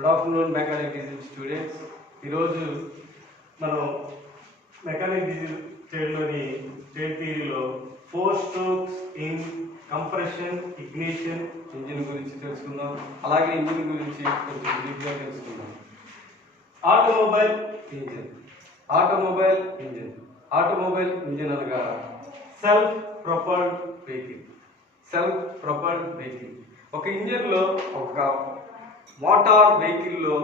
Good afternoon mechanic diesel students. ఈరోజు మనం mechanic diesel ట్రేడ్లోని ట్రేడ్ థియరీలో 4 strokes in compression ignition engine గురించి తెలుసుకుందాం. అలాగే ఇంజిన్ గురించి కొంచెం బ్రీఫ్గా తెలుసుకుందాం. Automobile engine. ఆటోమొబైల్ ఇంజిన్ అనగా సెల్ఫ్ ప్రొపల్డ్ వెహికల్. ఒక ఇంజిన్లో ఒక మోటార్ వెహికల్లో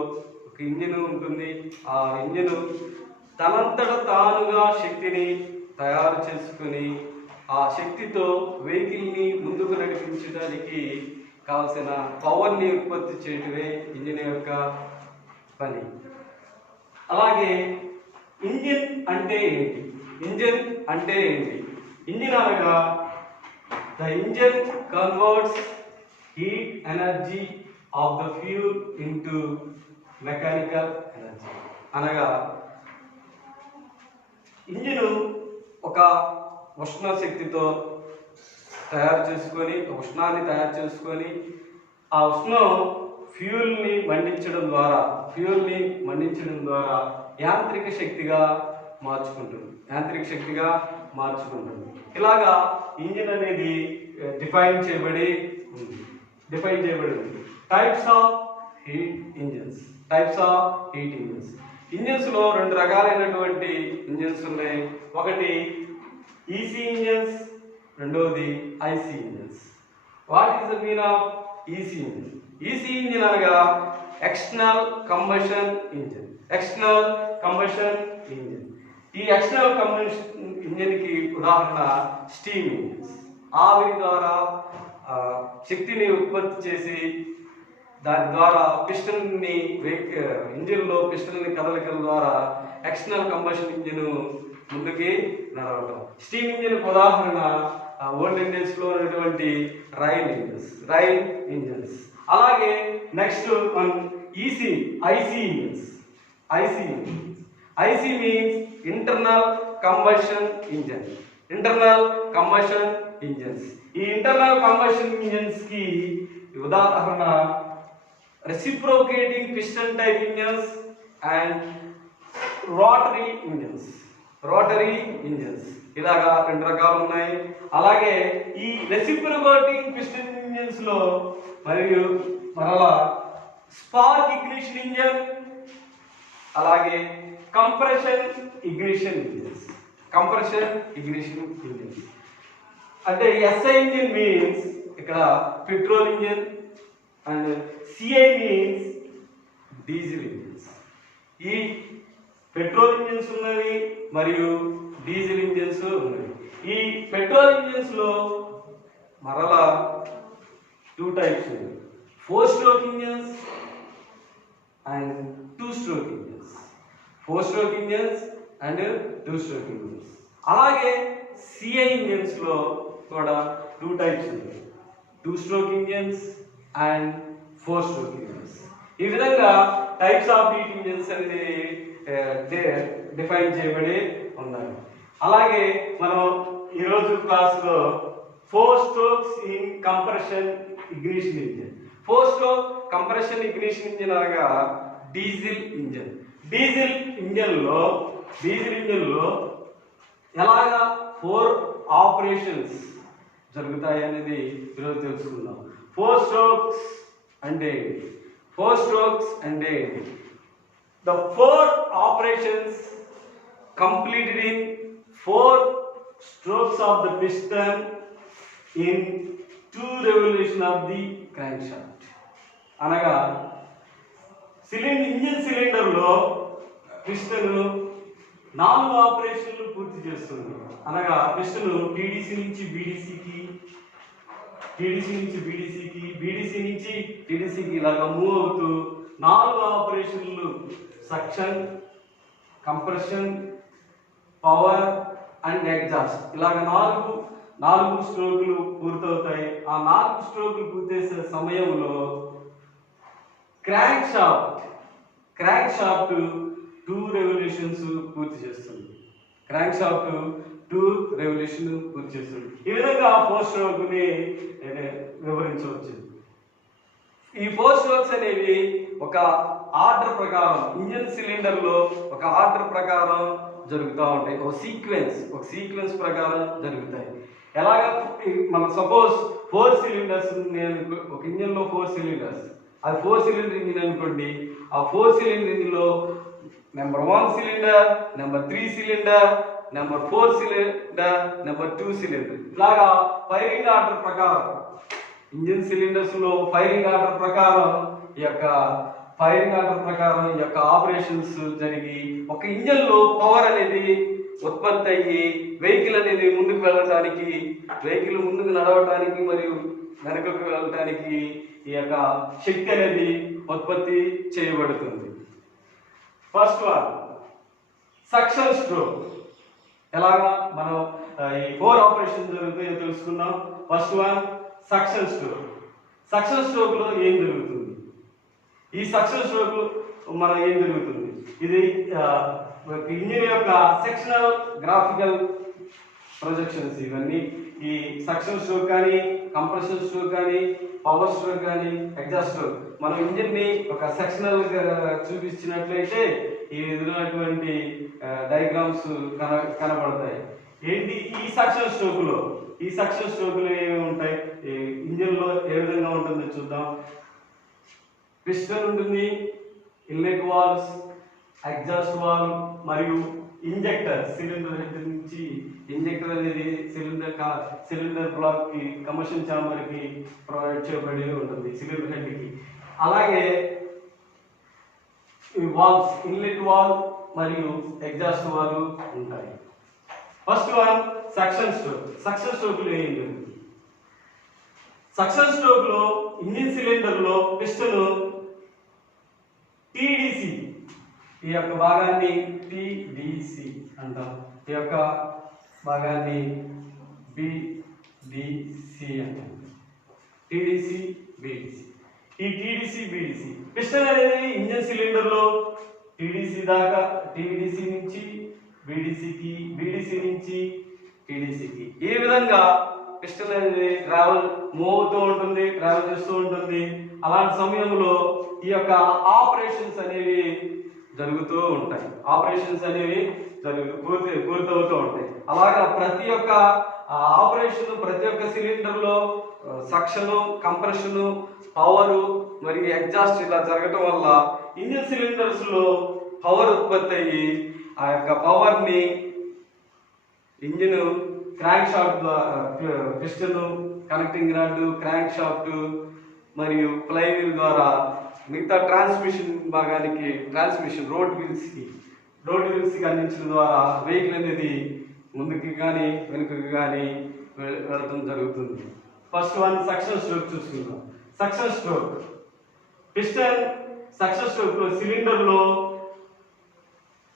ఒక ఇంజిన్ ఉంటుంది. ఆ ఇంజిన్ తనంతట తానుగా శక్తిని తయారు చేసుకుని ఆ శక్తితో వెహికల్ని ముందుకు నడిపించడానికి కావలసిన పవర్ని ఉత్పత్తి చేయటమే ఇంజిన్ యొక్క పని. అలాగే ఇంజిన్ అంటే ఏంటి? ఇంజిన్ అనగా the engine converts heat energy of the fuel into mechanical energy. అనగా ఇంజిన్ ఒక ఉష్ణ శక్తితో ఉష్ణాన్ని తయారు చేసుకొని ఆ ఉష్ణం ఫ్యూల్ని మండించడం ద్వారా యాంత్రిక శక్తిగా మార్చుకుంటుంది. ఇలాగా ఇంజిన్ అనేది డిఫైన్ చేయబడి ఉంది. Types of heat engines. ఇంజిన్స్లో 2 రకాలైనటువంటి ఇంజిన్స్ ఉన్నాయి. ఒకటి ఈసీ ఇంజిన్స్, రెండవది IC engines. What is the mean of EC engine? EC engine అనగా ఎక్స్టర్నల్ కంబషన్ ఇంజిన్. ఈ ఎక్స్టర్నల్ కంబషన్ ఇంజిన్కి ఉదాహరణ స్టీమ్ ఇంజిన్స్. ఆవిరి ద్వారా శక్తిని ఉత్పత్తి చేసి దాని ద్వారా ఇంజిన్లో పిస్టన్ని కదలికల ద్వారా ఎక్స్టర్నల్ కంబషన్ ఇంజిన్ ముందుకి నడవటం. స్టీమ్ ఇంజిన్ ఉదాహరణ ఓల్డెన్ డేస్లో ఉన్నటువంటి రైల్ ఇంజిన్స్. అలాగే next IC means internal combustion engines. ఈ ఇంటర్నల్ కంబషన్ ఇంజిన్స్ కి ఉదాహరణ reciprocating piston type engines and rotary engines. ఇలాగా 2 రకాలు ఉన్నాయి. అలాగే ఈ రెసిప్రోకేటింగ్ పిస్టన్ ఇంజిన్స్ లో మరలా స్పార్క్ ఇగ్నిషన్ ఇంజిన్, అలాగే కంప్రెషన్ ఇగ్నిషన్ ఇంజిన్స్. అంటే ఎస్ఐ ఇంజిన్ మీన్స్ ఇక్కడ petrol engine and CI means diesel engines. ఈ పెట్రోల్ ఇంజిన్స్ ఉన్నవి మరియు డీజిల్ ఇంజిన్స్ ఉన్నవి. ఈ పెట్రోల్ ఇంజిన్స్ లో మరలా 2 టైప్స్ ఉన్నాయి. 4 stroke engines and 2 stroke engines. అలాగే సిఐ ఇంజిన్స్ లో కూడా 2 టైప్స్ ఉన్నాయి. 2 stroke engines and 4 stroke engines. ఈ విధంగా టైప్స్ ఆఫ్ హీట్ ఇంజిన్స్ అనేది డిఫైన్ చేయబడి ఉన్నాయి. అలాగే మనం ఈరోజు క్లాస్లో 4 strokes in compression ignition engine. 4 stroke compression ignition engine అనగా డీజిల్ ఇంజిన్లో ఎలాగా 4 ఆపరేషన్స్ జరుగుతాయి అనేది ఈరోజు తెలుసుకుందాం. 4 స్ట్రోక్స్ అంటే the 4 operations completed in 4 strokes of the piston in 2 revolution of the crankshaft. అనగా ఇంజిన్ సిలిండర్లో పిస్టన్ 4 ఆపరేషన్లు పూర్తి చేస్తుంది. అనగా పిస్టన్ టీడీసీ నుంచి బీడీసీకి, బీడీసీ నుంచి టీడీసీకి ఇలాగా మూవ్ అవుతూ 4 ఆపరేషన్లు suction, compression, power and exhaust ఇలాగ 4 స్ట్రోకులు పూర్తవుతాయి. ఆ 4 స్ట్రోకులు పూర్తయ్యే సమయంలో క్రాంక్ షాఫ్ట్ 2 రెవల్యూషన్స్ పూర్తి చేస్తుంది. ఈ విధంగా 4 స్ట్రోక్ని వివరించవచ్చు. ఈ 4 స్ట్రోక్స్ అనేవి ఒక ఆర్డర్ ప్రకారం ఇంజిన్ సిలిండర్లో ఒక ఆర్డర్ ప్రకారం జరుగుతూ ఉంటాయి. ఒక సీక్వెన్స్ ప్రకారం జరుగుతాయి. ఎలాగా మన సపోజ్ 4 సిలిండర్స్ ఒక ఇంజిన్లో 4 సిలిండర్స్, అది 4 సిలిండర్ ఇంజిన్ అనుకోండి. ఆ 4 సిలిండర్ ఇంజిన్లో number 1 cylinder, number 3 cylinder, number 4 cylinder, number 2 cylinder, ఇలాగా ఫైరింగ్ ఆర్డర్ ప్రకారం ఇంజిన్ సిలిండర్స్లో ఫైరింగ్ ఆర్డర్ ప్రకారం ఈ యొక్క ఆపరేషన్స్ జరిగి ఒక ఇంజన్లో పవర్ అనేది ఉత్పత్తి అయ్యి వెహికల్ అనేది ముందుకు వెళ్ళడానికి, వెహికల్ ముందుకు నడవటానికి మరియు వెనకకు వెళ్ళటానికి ఈ యొక్క శక్తి అనేది ఉత్పత్తి చేయబడుతుంది. First one suction stroke. ఎలాగా మనం ఈ 4 ఆపరేషన్ జరుగుతాయో తెలుసుకుందాం. ఫస్ట్ వన్ సక్షన్ స్ట్రోక్ లో ఏం జరుగుతుంది? ఈ సక్షన్ స్ట్రోక్ మనం ఏం జరుగుతుంది? ఇది ఇంజిన్ యొక్క సెక్షనల్ గ్రాఫికల్ ప్రొజెక్షన్స్. ఇవన్నీ ఈ సక్షన్ స్ట్రోక్ కానీ, కంప్రెషన్ స్ట్రోక్ కానీ, పవర్ స్ట్రోక్ కానీ, ఎగ్జాస్ట్ స్ట్రోక్. మనం ఇంజిన్ ని ఒక సెక్షనల్ చూపించినట్లయితే ఈ ఎదురైనటువంటి డయాగ్రామ్స్ కనబడతాయి. ఏంటి ఈ సక్షన్ స్ట్రోక్ లో ఏమేమి ఉంటాయి? ఇంజిన్ లో ఏ విధంగా ఉంటుందో చూద్దాం. పిస్టన్ ఉంటుంది, ఇన్లెట్ వాల్వ్స్, ఎగ్జాస్ట్ వాల్వ్ మరియు ఇంజెక్టర్. సిలిండర్ హెడ్ నుంచి ఇంజెక్టర్ అనేది సిలిండర్ బ్లాక్ కి, కంబషన్ ఛాంబర్ కి ప్రొవైడ్ చేయబడి ఉంటుంది సిలిండర్ హెడ్ కి. అలాగే వాల్వ్స్, ఇన్లెట్ వాల్వ్ మరియు ఎగ్జాస్ట్ వాల్వ్ ఉంటాయి. ఫస్ట్ వన్ సక్షన్ స్ట్రోక్ లో ఏం జరుగుతుంది? సక్షన్ స్ట్రోక్ లో ఇంజిన్ సిలిండర్ లో పిస్టన్ టీడీసీ, ఈ యొక్క భాగాన్ని టీడీసీ అంటాం, ఈ యొక్క భాగాన్ని బిడిసి అంటాం. TDC BDC. ఈ టీడీసీ బిడిసి పిస్టన్ అనేది ఇంజిన్ సిలిండర్ లో టీడీసీ దాకా, టీడీసీ నుంచి బిడిసికి, బిడిసి నుంచి టీడీసీకి, ఈ విధంగా పిస్టన్ అనేది ట్రావెల్ చేస్తూ ఉంటుంది. అలాంటి సమయంలో ఈ యొక్క ఆపరేషన్స్ అనేవి జరుగుతూ ఉంటాయి. పూర్తవుతూ ఉంటాయి. అలాగా ప్రతి ఒక్క ఆపరేషన్, ప్రతి ఒక్క సిలిండర్ లో సక్షను, కంప్రెషన్, పవరు మరియు ఎగ్జాస్ట్ ఇలా జరగటం వల్ల ఇంజిన్ సిలిండర్స్ లో పవర్ ఉత్పత్తి అయ్యి ఆ యొక్క పవర్ ని engine crank shaft, piston, connecting rod, crank shaft మరియు ఫ్లైవీల్ ద్వారా మిగతా ట్రాన్స్మిషన్ భాగానికి, రోడ్ వీల్స్ కి అందించడం ద్వారా వెహికల్ అనేది ముందుకి కానీ వెనుకకి కానీ వెళ్ళడం జరుగుతుంది. ఫస్ట్ వన్ సక్షన్ స్ట్రోక్ చూసుకుందాం. Suction stroke piston suction stroke లో సిలిండర్ లో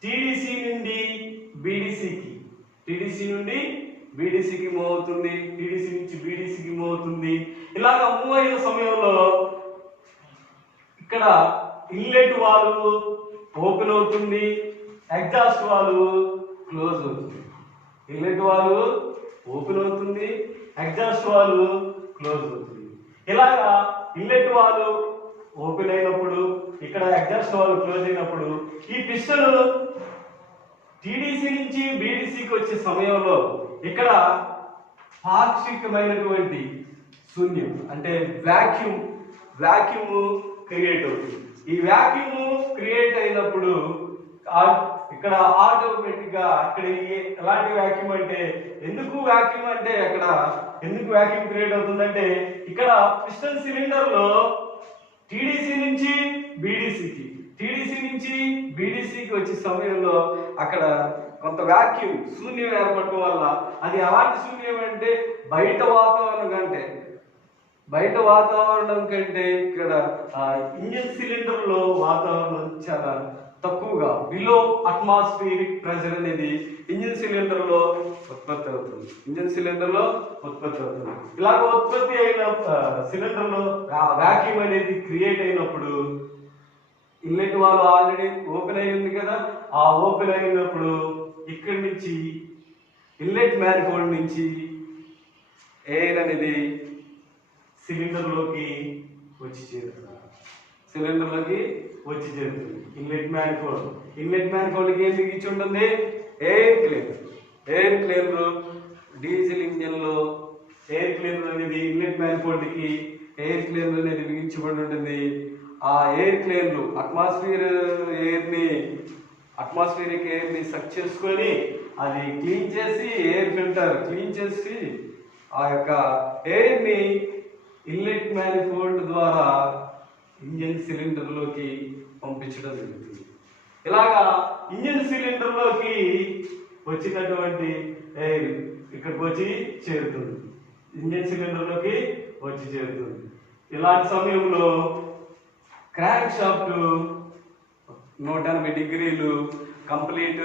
టీడీసీ నుండి బీడీసీకి మూవ్ అవుతుంది, టీడీసీ నుంచి బీడీసీకి మూవ్ అవుతుంది. ఇలాగా మూవ్ అయిన సమయంలో ఇక్కడ ఇన్లెట్ వాల్వ్ ఓపెన్ అవుతుంది, ఎగ్జాస్ట్ వాల్వ్ క్లోజ్ అవుతుంది. ఇన్లెట్ వాల్వ్ ఓపెన్ అవుతుంది, ఎగ్జాస్ట్ వాల్వ్ క్లోజ్ అవుతుంది. ఇలాగా ఇన్లెట్ వాల్వ్ ఓపెన్ అయినప్పుడు, ఇక్కడ ఎగ్జాస్ట్ వాల్వ్ క్లోజ్ అయినప్పుడు ఈ పిస్టన్ టీడీసీ నుంచి బీడీసీకి వచ్చే సమయంలో ఇక్కడ పాక్షికమైనటువంటి శూన్యం అంటే వాక్యూమ్ క్రియేట్ అవుతుంది. ఈ వాక్యూమ్ క్రియేట్ అయినప్పుడు ఇక్కడ ఆటోమేటిక్ గా ఇక్కడ ఎలాంటి వాక్యూమ్ అంటే, ఎందుకు వాక్యూమ్ క్రియేట్ అవుతుందంటే, ఇక్కడ పిస్టన్ సిలిండర్ లో టీడీసీ నుంచి బీడీసీకి వచ్చే సమయంలో అక్కడ కొంత శూన్యం ఏర్పడటం వల్ల, అది ఎలాంటి శూన్యం అంటే బయట వాతావరణం కంటే ఇక్కడ ఇంజిన్ సిలిండర్ లో వాతావరణం చాలా తక్కువగా, బిలో అట్మాస్ఫియరిక్ ప్రెషర్ అనేది ఇంజిన్ సిలిండర్ లో ఉత్పత్తి అవుతుంది. ఇలాగ ఉత్పత్తి అయిన సిలిండర్ లో వాక్యూమ్ అనేది క్రియేట్ అయినప్పుడు ఇన్లెట్ వాల్వ్ ఆల్రెడీ ఓపెన్ అయి ఉంది కదా, ఆ ఓపెన్ అయినప్పుడు ఇక్కడి నుంచి ఇన్లెట్ మ్యానిఫోల్డ్ నుంచి ఎయిర్ అనేది సిలిండర్ లోకి వచ్చి చేరుతుంది. సిలిండర్లోకి వచ్చి చేరుతుంది. ఇన్లెట్ మ్యానిఫోల్డ్కి ఏం బిగించి ఉంటుంది? Air cleaner. డీజిల్ ఇంజన్లో ఎయిర్ క్లీనర్ అనేది ఇన్లెట్ మ్యానిఫోల్డ్కి ఎయిర్ క్లీనర్ అనేది బిగించబడి ఉంటుంది. ఆ ఎయిర్ క్లీనర్ అట్మాస్ఫియరిక్ ఎయిర్ని సక్ చేసుకొని అది క్లీన్ చేసి ఎయిర్ ఫిల్టర్ క్లీన్ చేసి ఆ యొక్క ఎయిర్ని ఇన్లెట్ మ్యానిఫోల్డ్ ద్వారా ఇంజన్ సిలిండర్లోకి పంపించడం జరుగుతుంది. ఇలాగా ఇంజన్ సిలిండర్లోకి వచ్చినటువంటి ఎయిర్ ఇక్కడికి వచ్చి చేరుతుంది. ఇంజన్ సిలిండర్లోకి వచ్చి చేరుతుంది. ఇలాంటి సమయంలో క్రాంక్ షాఫ్ట్ 180 డిగ్రీలు కంప్లీట్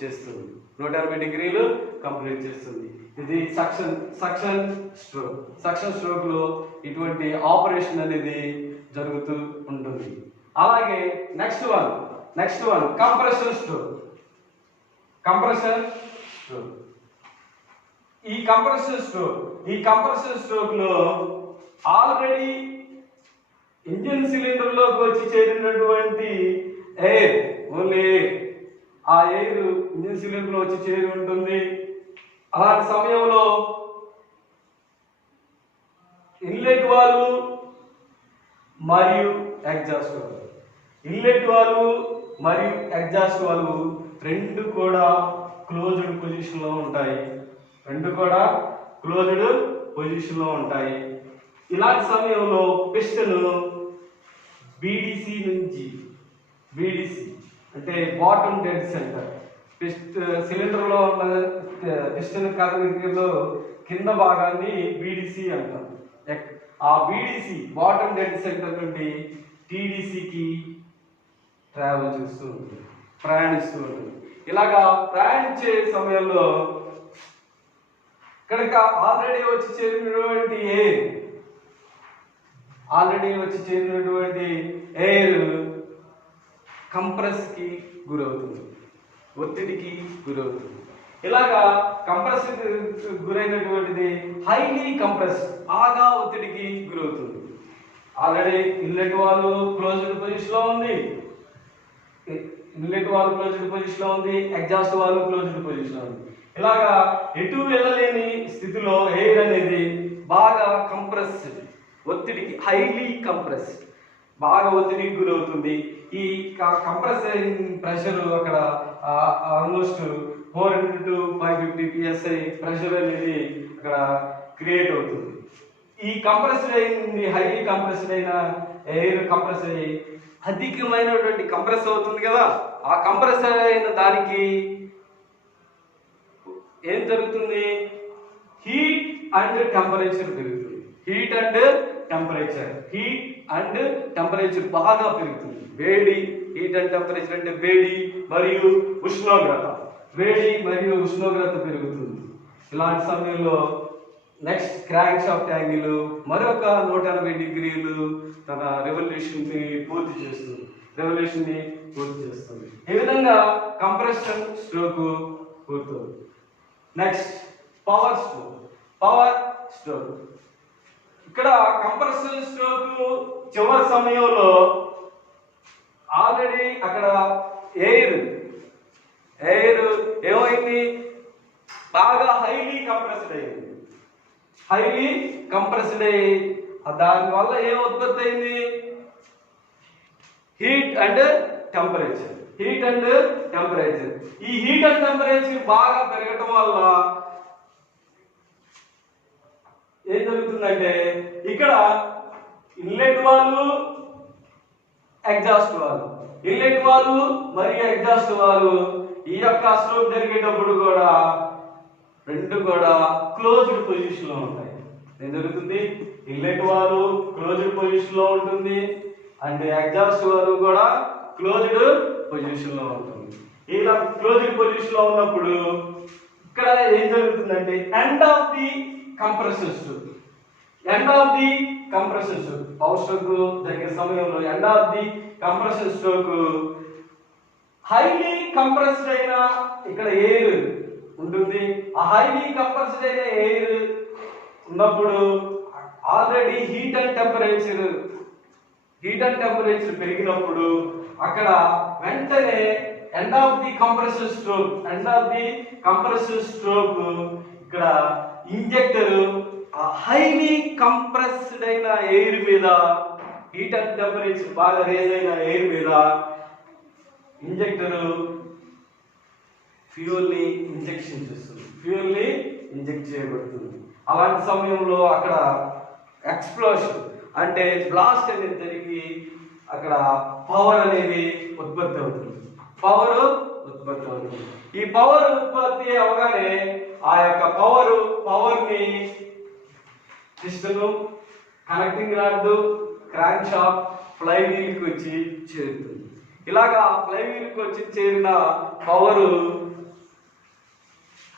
చేస్తుంది. 180 డిగ్రీలు కంప్లీట్ చేస్తుంది. ఇది సక్షన్ స్ట్రోక్ లో ఇటువంటి ఆపరేషన్ అనేది జరుగుతూ ఉంటుంది. అలాగే నెక్స్ట్ వన్ కంప్రెషన్ స్ట్రోక్. ఈ కంప్రెషన్ స్ట్రోక్ లో ఆల్రెడీ ఇంజిన్ సిలిండర్ లోకి వచ్చి చేరినటువంటి ఎయిర్, ఓన్లీ ఆ ఎయిర్ ఇంజిన్ సిలిండర్ లో వచ్చి చేరి ఉంటుంది. అలాంటి సమయంలో ఇన్లెట్ వాల్వ్ మరియు ఎగ్జాస్ట్ వాల్వ్ రెండు కూడా క్లోజ్డ్ పొజిషన్ లో ఉంటాయి. ఇలాంటి సమయంలో పిస్టన్ బీడీసీ అంటే బాటమ్ డెడ్ సెంటర్, సిలిండర్ లో ఉన్న పిస్టన్ కదలికలో కింద భాగాన్ని బీడీసీ అంటాం. ఆ బీడీసీ బాటమ్ డెడ్ సెంటర్ నుండి టీడీసీకి ప్రయాణిస్తూ ఉంటుంది. ఇలాగా ప్రయాణించే సమయంలో ఇక్కడికి ఆల్రెడీ వచ్చి చేరినటువంటి ఎయిర్ కంప్రెస్ కి గురవుతుంది, ఒత్తిడికి గురవుతుంది. ఇలాగా కంప్రెస్ గురైనటువంటిది హైలీ కంప్రెస్, బాగా ఒత్తిడికి గురవుతుంది. Already inlet valve closed position లో ఉంది, ఎగ్జాస్ట్ వాల్వ్ క్లోజ్డ్ పొజిషన్ లో ఉంది. ఇలాగా ఎటు వెళ్ళలేని స్థితిలో ఎయిర్ అనేది బాగా ఒత్తిడికి హైలీ కంప్రెస్, బాగా ఒత్తిడికి గురవుతుంది. ఈ కంప్రెషన్ ప్రెషర్ అక్కడ ఆల్మోస్ట్ 400 to 550 PSI ప్రెషర్ అనేది అక్కడ క్రియేట్ అవుతుంది. ఈ హైలీ కంప్రెస్డ్ అయిన ఎయిర్ కంప్రెస్ అయ్యి అధికమైనటువంటి కంప్రెస్ అవుతుంది కదా. ఆ కంప్రెస్ అయిన దానికి ఏం జరుగుతుంది? హీట్ అండ్ టెంపరేచర్ పెరుగుతుంది. హీట్ అండ్ టెంపరేచర్ బాగా పెరుగుతుంది. హీట్ అండ్ టెంపరేచర్ అంటే వేడి మరియు ఉష్ణోగ్రత పెరుగుతుంది. ఇలాంటి సమయంలో నెక్స్ట్ క్రాంక్ షాఫ్ట్ యాంగిల్ మరొక 180 డిగ్రీలు తన రెవల్యూషన్ ని పూర్తి చేస్తుంది. ఈ విధంగా కంప్రెషన్ స్ట్రోక్ పూర్తవుతుంది. Next power stroke. ఇక్కడ కంప్రెషన్ స్ట్రోక్ చివరి సమయంలో ఆల్రెడీ అక్కడ ఎయిర్ ఏమైంది? బాగా హైలీ కంప్రెస్డ్ అయ్యి దానివల్ల ఏం ఉత్పత్తి అయింది? Heat and temperature. ఈ హీట్ అండ్ టెంపరేచర్ బాగా పెరగటం వల్ల ఏం జరుగుతుందంటే ఇక్కడ ఇన్లెట్ వాల్వ్ మరియు ఎగ్జాస్ట్ వాల్వ్ ఈ యొక్క స్ట్రోక్ జరిగేటప్పుడు కూడా రెండు కూడా క్లోజ్డ్ పొజిషన్ లో ఉంటాయి. ఏం జరుగుతుంది? ఇన్లెట్ వాల్వ్ క్లోజ్డ్ పొజిషన్ లో ఉంటుంది అండ్ ఎగ్జాస్ట్ వాల్వ్ కూడా క్లోజ్డ్ పొజిషన్ లో ఉంటుంది. ఇలా క్లోజ్డ్ పొజిషన్ లో ఉన్నప్పుడు ఇక్కడ ఏం జరుగుతుందంటే end of the compression stroke power stroke జరిగే సమయంలో end of the compression stroke highly compressed అయిన ఇక్కడ ఎయిర్ ఉంటుంది. ఆ హైలీ కంప్రెస్డ్ అయిన ఎయిర్ ఉన్నప్పుడు already heat and temperature heat and temperature పెరిగినప్పుడు అక్కడ వెంటనే end of the compressor stroke ఇక్కడ ఇంజెక్టర్ హైలీ కంప్రెస్డ్ అయిన ఎయిర్ మీద, హీట్ అండ్ టెంపరేచర్ బాగా రేజ్ అయిన ఎయిర్ మీద ఇంజెక్టర్ ఫ్యూయల్ని ఇంజెక్ట్ చేయబడుతుంది. అలాంటి సమయంలో అక్కడ ఎక్స్ప్లోషన్ అంటే బ్లాస్ట్ అనేది జరిగి అక్కడ పవర్ అనేది ఉత్పత్తి అవుతుంది. ఈ పవర్ ఉత్పత్తి అవగానే ఆ యొక్క పవర్ని piston, connecting rod, crankshaft, ఫ్లై వీల్కి వచ్చి చేరుతుంది. ఇలాగా ఫ్లై వీల్కి వచ్చి చేరిన power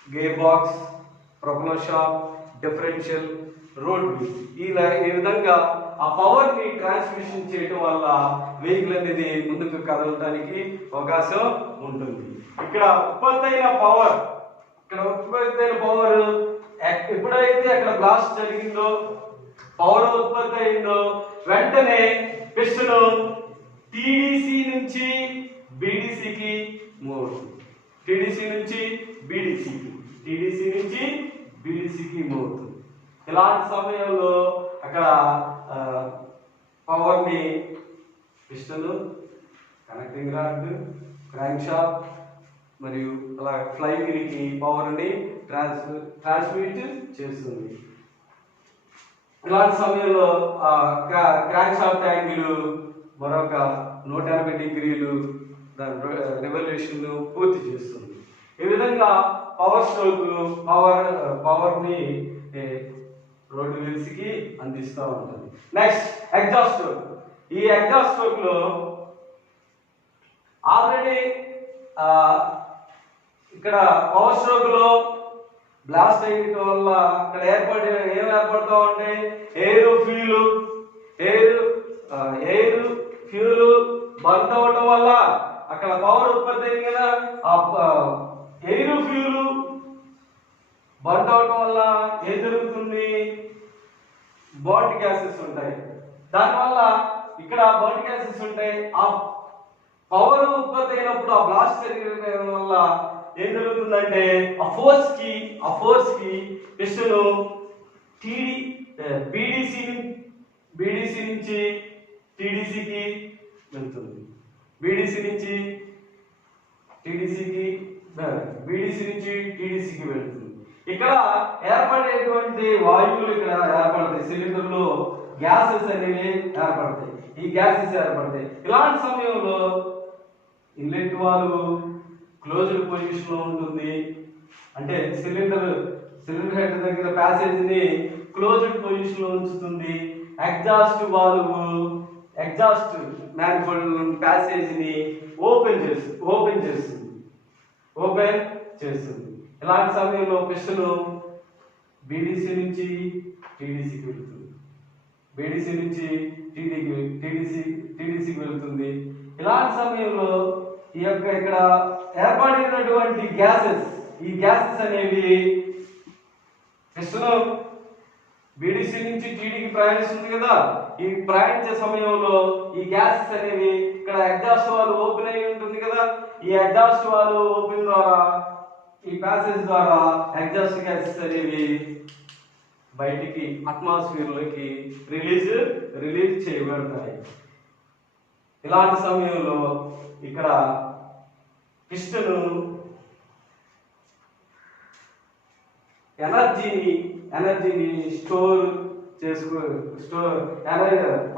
gearbox, propeller shaft, differential, road wheel ఈ విధంగా ఆ పవర్ ని ట్రాన్స్మిషన్ చేయడం వల్ల వెహికల్ అనేది ముందుకు కదలడానికి అవకాశం ఉంటుంది. ఇక్కడ ఉత్పత్తైన పవర్ ఎప్పుడైతే అక్కడ బ్లాస్ట్ జరిగిందో, పవర్ ఉత్పత్తి అయిందో, వెంటనే పిస్టన్ టీడీసీ నుంచి బీడీసీకి మూవ్ అవుతుంది. టీడీసీ నుంచి బీడీసీకి మూవ్ అవుతుంది. ఇలాంటి సమయంలో అక్కడ పవర్ని piston, connecting rod, crank shaft మరియు అలా ఫ్లై వీల్కి పవర్ని ట్రాన్స్మిట్ చేస్తుంది. ఇలాంటి సమయంలో క్రాంక్ షాఫ్ట్ యాంగిల్ మరొక 180 డిగ్రీలు దాని రెవల్యూషన్ పూర్తి చేస్తుంది. ఈ విధంగా పవర్ని రోడ్ వీల్స్ కి అందిస్తూ ఉంటుంది. Next exhaust stroke. ఈ ఎగ్జాస్ట్ స్ట్రోక్ లో ఆల్రెడీ ఇక్కడ పవర్ స్ట్రోక్ లో బ్లాస్ట్ అయ్యడం వల్ల ఇక్కడ ఏం ఏర్పడుతూ ఉంటాయి, ఎయిర్ ఫ్యూల్ బర్న్ అవ్వటం వల్ల అక్కడ పవర్ ఉత్పత్తి అయింది కదా. ఎయిర్ ఫ్యూల్ బర్న్ అవటం వల్ల ఏం జరుగుతుంది, బర్న్ గ్యాసెస్ ఉంటాయి. దానివల్ల ఇక్కడ బర్న్ గ్యాసెస్ ఉంటాయి. ఆ పవర్ ఉత్పత్తి అయినప్పుడు ఆ బ్లాస్ట్ జరిగడం వల్ల ఏం జరుగుతుందంటే ఆ ఫోర్స్ కి పిస్టన్ బీడీసీ నుంచి టీడీసీకి వెళ్తుంది. బీడీసీ నుంచి టీడీసీకి వెళ్తుంది. ఇక్కడ ఏర్పడేటువంటి వాయువులు ఇక్కడ ఏర్పడతాయి. సిలిండర్ లో గ్యాసెస్ అనేవి ఏర్పడతాయి. ఇలాంటి సమయంలో ఇన్లెట్ వాల్వ్ క్లోజ్డ్ పొజిషన్ లో ఉంటుంది. అంటే సిలిండర్ హెడ్ దగ్గర ప్యాసేజ్ ని క్లోజ్డ్ పొజిషన్ లో ఉంచుతుంది. ఎగ్జాస్ట్ మ్యానిఫోల్డ్ ప్యాసేజ్ ని ఓపెన్ చేస్తుంది. ఇలాంటి సమయంలో పిస్టన్ బీడీసీ నుంచి టీడీసీకి వెళ్తుంది. టీడీసీకి వెళ్తుంది. ఇలాంటి సమయంలో ఈ యొక్క ఇక్కడ ఏర్పడినటువంటి ఈ గ్యాసెస్ అనేవి పిస్టన్ బీడీసీ నుంచి టీడీకి ప్రయాణిస్తుంది కదా. ఈ ప్రయాణించే సమయంలో ఈ గ్యాసెస్ అనేవి ఇక్కడ ఎగ్జాస్ట్ వాల్వ్ ఓపెన్ అయి ఉంటుంది కదా. ఈ ఎగ్జాస్ట్ వాల్వ్ ఓపెన్ ద్వారా ఈ ప్యాసేజ్ ద్వారా ఎగ్జాస్ట్ గ్యాసెస్ అనేవి బయటికి అట్మాస్ఫియర్ లోకి రిలీజ్ చేయబడతాయి. ఇలాంటి సమయంలో ఇక్కడ పిస్టన్ ఎనర్జీని స్టోర్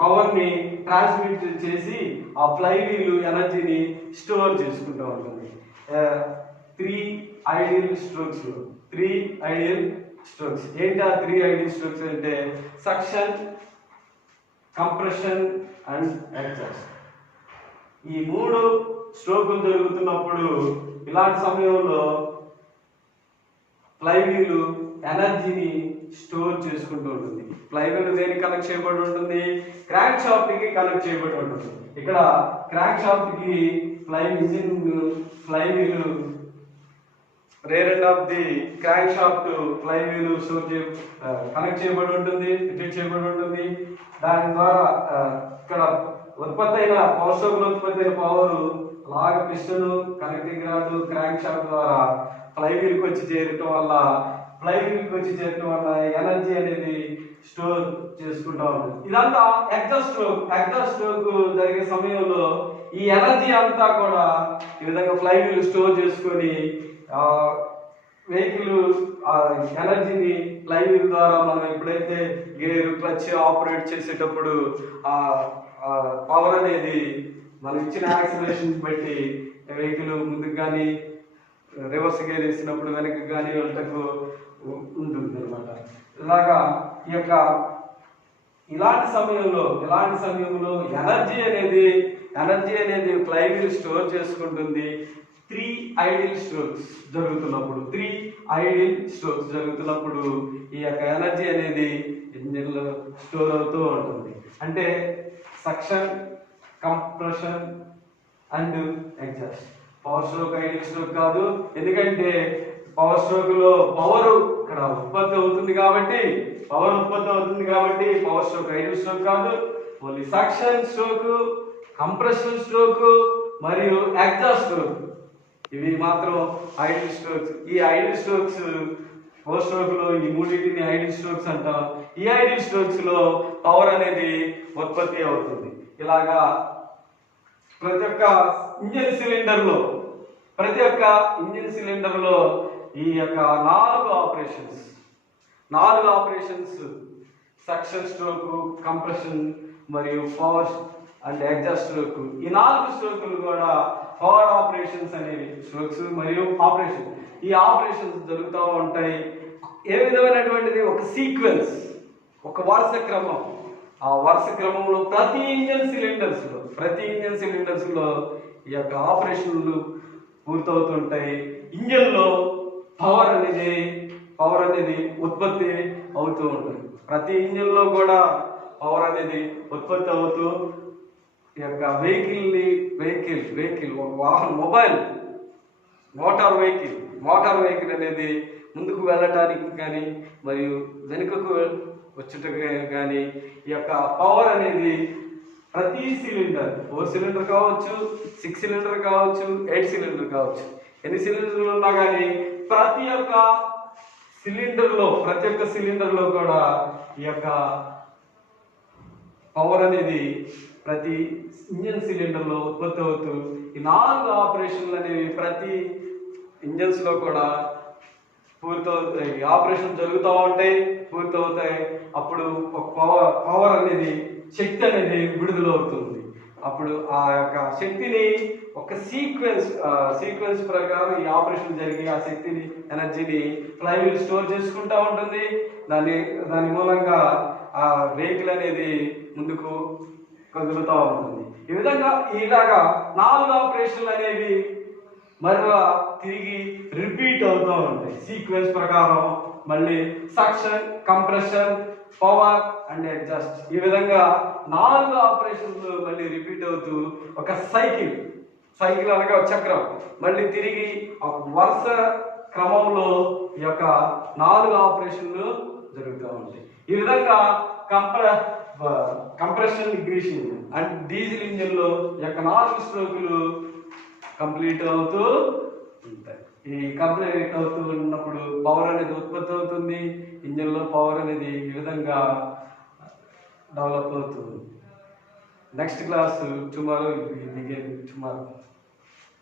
పవర్ ని ట్రాన్స్మిట్ చేసి ఆ ఫ్లై వీల్ ఎనర్జీని స్టోర్ చేసుకుంటూ ఉంటుంది. 3 ఐడియల్ స్ట్రోక్స్ ఏంటి ఆ 3 ఐడియల్ స్ట్రోక్స్ అంటే సక్షన్, కంప్రెషన్ అండ్ ఎగ్జాస్ట్. ఈ 3 స్ట్రోకులు జరుగుతున్నప్పుడు ఇలాంటి సమయంలో ఫ్లై వీల్ ఎనర్జీని స్టోర్ చేసుకుంటూ ఉంటుంది. ఫ్లై వీల్ దేనికి కనెక్ట్ చేయబడి ఉంటుంది, క్రాంక్ షాఫ్ట్ కి కనెక్ట్ చేయబడి ఉంటుంది. ఇక్కడ క్రాంక్ షాఫ్ట్ కి flywheel rear end of the crankshaft flywheel connect చేయబడి ఉంటుంది, ఫిట్ చేయబడి ఉంటుంది. దాని ద్వారా ఇక్కడ ఉత్పత్తి అయిన పవర్ స్ట్రోక్ లో ఉత్పత్తి అయిన పవర్ అలాగ piston, connecting rod, crank shaft ద్వారా ఫ్లైవీల్ కి వచ్చి చేరటం వల్ల ఎనర్జీ అనేది స్టోర్ చేసుకుంటా ఉంటుంది. ఇదంతా ఎగ్జాస్ట్ స్ట్రోక్ జరిగే సమయంలో ఈ ఎనర్జీ అంతా కూడా ఈ విధంగా ఫ్లైవీల్ స్టోర్ చేసుకొని వెహికల్ ఎనర్జీని ఫ్లైవీల్ ద్వారా మనం ఎప్పుడైతే గేర్ క్లచ్ ఆపరేట్ చేసేటప్పుడు ఆ పవర్ అనేది మనం ఇచ్చిన యాక్సిలరేషన్ బట్టి వెహికల్ ముందుకు కానీ రివర్స్ గేర్ వేసినప్పుడు వెనక్కి కానీ వెళ్ళటకు ఉంటుంది అనమాట. ఇలాగా ఇలాంటి సమయంలో ఎనర్జీ అనేది ఫ్లైవీల్ స్టోర్ చేసుకుంటుంది. 3 ఐడిల్ స్ట్రోక్స్ జరుగుతున్నప్పుడు ఈ యొక్క ఎనర్జీ అనేది ఇంజిన్లో స్టోర్ అవుతూ ఉంటుంది. అంటే suction, compression and exhaust. Power stroke idle stroke కాదు, ఎందుకంటే పవర్ స్ట్రోక్ లో పవర్ ఇక్కడ ఉత్పత్తి అవుతుంది కాబట్టి పవర్ స్ట్రోక్ ఐడిల్ స్ట్రోక్ కాదు. Only suction stroke, compression stroke మరియు ఎగ్జాస్ట్ స్ట్రోక్, ఇవి మాత్రం ఐడిల్ స్ట్రోక్స్. ఈ ఐడిల్ స్ట్రోక్స్ పవర్ స్ట్రోక్ లో ఈ మూడింటిని ఐడిల్ స్ట్రోక్స్ అంటాం. ఈ ఐడిల్ స్ట్రోక్స్ లో పవర్ అనేది ఉత్పత్తి అవుతుంది. ఇలాగా ప్రతి ఒక్క ఇంజిన్ సిలిండర్ లో ఈ యొక్క 4 ఆపరేషన్స్ సక్షన్ స్ట్రోక్, కంప్రెషన్ మరియు పవర్ అండ్ ఎగ్జాస్ట్ స్ట్రోక్, ఈ 4 స్ట్రోకులు కూడా పవర్ ఆపరేషన్స్ అనేవి స్ట్రోక్స్ మరియు ఈ ఆపరేషన్స్ జరుగుతూ ఉంటాయి. ఏ విధమైనటువంటిది ఒక సీక్వెన్స్, ఒక వరుస క్రమం. ఆ వరుస క్రమంలో ప్రతి ఇంజిన్ సిలిండర్స్ లో ఈ యొక్క ఆపరేషన్లు పూర్తవుతుంటాయి. ఇంజిన్లో పవర్ అనేది ఉత్పత్తి అవుతూ ఉంటుంది. ప్రతి ఇంజిన్లో కూడా పవర్ అనేది ఉత్పత్తి అవుతూ ఈ యొక్క వెహికల్ ఒక వాహనం, మోటార్ వెహికల్ అనేది ముందుకు వెళ్ళటానికి కానీ మరియు వెనుకకు వచ్చుటకు కానీ ఈ యొక్క పవర్ అనేది ప్రతి సిలిండర్ 4 సిలిండర్ కావచ్చు, 6 సిలిండర్ కావచ్చు, 8 సిలిండర్ కావచ్చు, ఎన్ని సిలిండర్లు ఉన్నా కానీ ప్రతి ఒక్క సిలిండర్లో కూడా ఈ యొక్క పవర్ అనేది ప్రతి ఇంజిన్ సిలిండర్లో ఉత్పత్తి అవుతూ ఈ 4 ఆపరేషన్లు అనేవి ప్రతి ఇంజిన్స్లో కూడా పూర్తవుతాయి. ఆపరేషన్ జరుగుతూ ఉంటాయి, పూర్తవుతాయి. అప్పుడు పవర్ అనేది, శక్తి అనేది విడుదల అవుతుంది. అప్పుడు ఆ యొక్క శక్తిని ఒక సీక్వెన్స్ ప్రకారం ఈ ఆపరేషన్ జరిగి ఆ శక్తిని, ఎనర్జీని ఫ్లైవీల్ స్టోర్ చేసుకుంటూ ఉంటుంది. దాని మూలంగా ఆ వెహికల్ అనేది ముందుకు కదులుతూ ఉంటుంది. ఇలాగా 4 ఆపరేషన్లు అనేవి మరలా తిరిగి రిపీట్ అవుతూ ఉంటాయి. సీక్వెన్స్ ప్రకారం మళ్ళీ suction, compression, power and exhaust, ఈ విధంగా 4 ఆపరేషన్స్ మళ్ళీ రిపీట్ అవుతూ ఒక సైకిల్ అనగా చక్రం మళ్ళీ తిరిగి వరుస క్రమంలో ఈ యొక్క 4 ఆపరేషన్లు జరుగుతూ ఉంటాయి. ఈ విధంగా కంప్రెషన్, ఇగ్నిషన్ అండ్ డీజిల్ ఇంజిన్లో ఈ యొక్క 4 స్ట్రోకులు కంప్లీట్ అవుతూ ఉంటాయి. ఈ కంప్లీట్ అవుతూ ఉన్నప్పుడు పవర్ అనేది ఉత్పత్తి అవుతుంది. ఇంజిన్లో పవర్ అనేది ఈ విధంగా డెవలప్ అవుతుంది. Next class tomorrow.